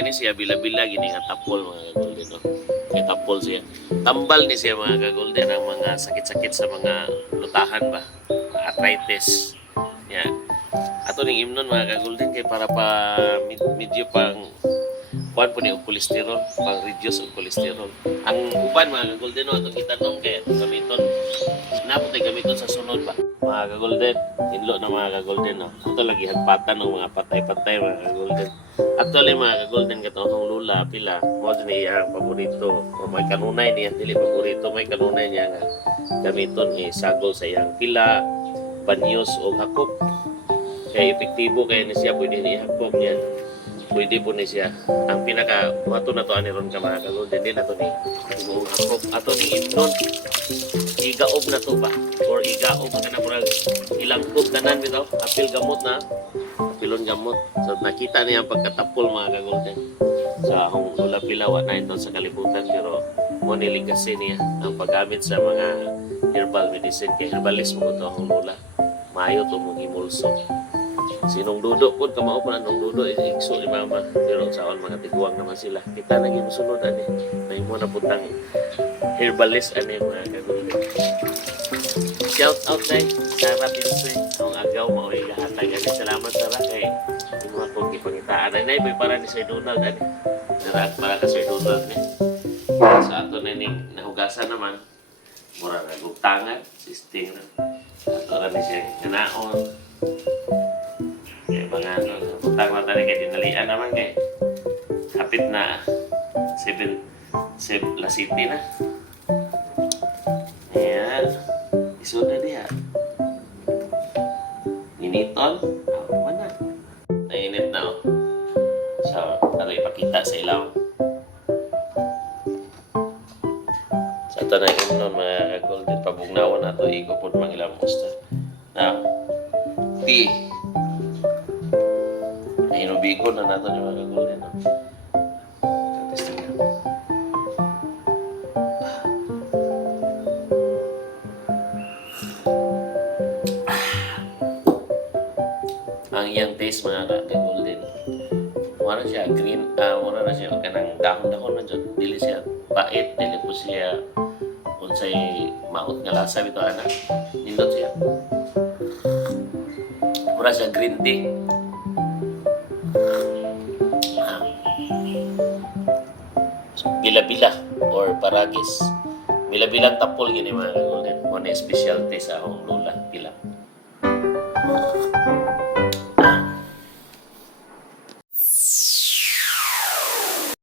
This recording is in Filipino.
Ini siya bila-bila gini nga tapol mga kagolden no. Kay tapol siya. Tambal ni siya mga kagolden ang mga sakit-sakit sa mga lutahan ba. Mga arthritis. Yan. Ato ning imnon mga kagolden kay para pa medyo pang kuan po ni og kolesterol, pang reduce og kolesterol. Ang uban mga kagolden no atong gitanom kay gamiton naputay gamiton sa sunod ba. Mga kagolden, inlo na mga kagolden no. Ato lagi hagpatan ng mga patay-patay mga kagolden. Actually mga kagolden katong lula pila mo ni iyang paborito o may kanunay niya dili paborito may kanunay niya nga gamiton isagol sa iyang pila, banyos o hakop. Kaya epektibo kaya ni siya pwede ni hakop niya. Pwede po ni siya. Ang pinaka wato na to ani ron ka mga kagolden din nato ni ibuong hakop ato ni imnon. Igaob na to ba or igaob ka na murag ilangkop tanan bitaw apil gamot na pilon gamot. So nakita niya ang pagkatapol mga kagolden sa akong lula pilawa na ito sa kalibutan pero mo niligasi niya ang paggamit sa mga herbal medicine kay herbalist mo ito akong lula maayo ito mong himulso. Sinong dudo po kamao pa nung dudo igso ni mama pero sa all mga tiguang naman sila kita naging musunod ani may mo na putang herbalist ani mga kagolden. Shout out kay Sarah Pinsoy ang agaw mao igahatag ani salamat Sarah kay imo akong gipangitaan ay may para ni Sir Donald ani dara para ka Sir Donald ni sa ato na ning nahugasan naman mura na gugtangan sisting na ato na ni siya ganaon kay mga ano utang mata ni kay dinalian naman kay hapit na 7 la city na ayan iso na diha initon mana nainit na oh so ano ipakita sa ilaw sa ito na yung nun mga golden pabugnawan na ito iko po mga ilang musta now tea nahinubigo na nato yung mga golden no? Testing na ang iyang taste mga golden muna siya green muna na siya kanang dahon-dahon na dyan dili siya pait dili po siya unsay maot nga lasa bitaw ana nindot siya muna siya green tea bila-bila or paragis bila-bilang tapol gini mga golden muna specialty sa akong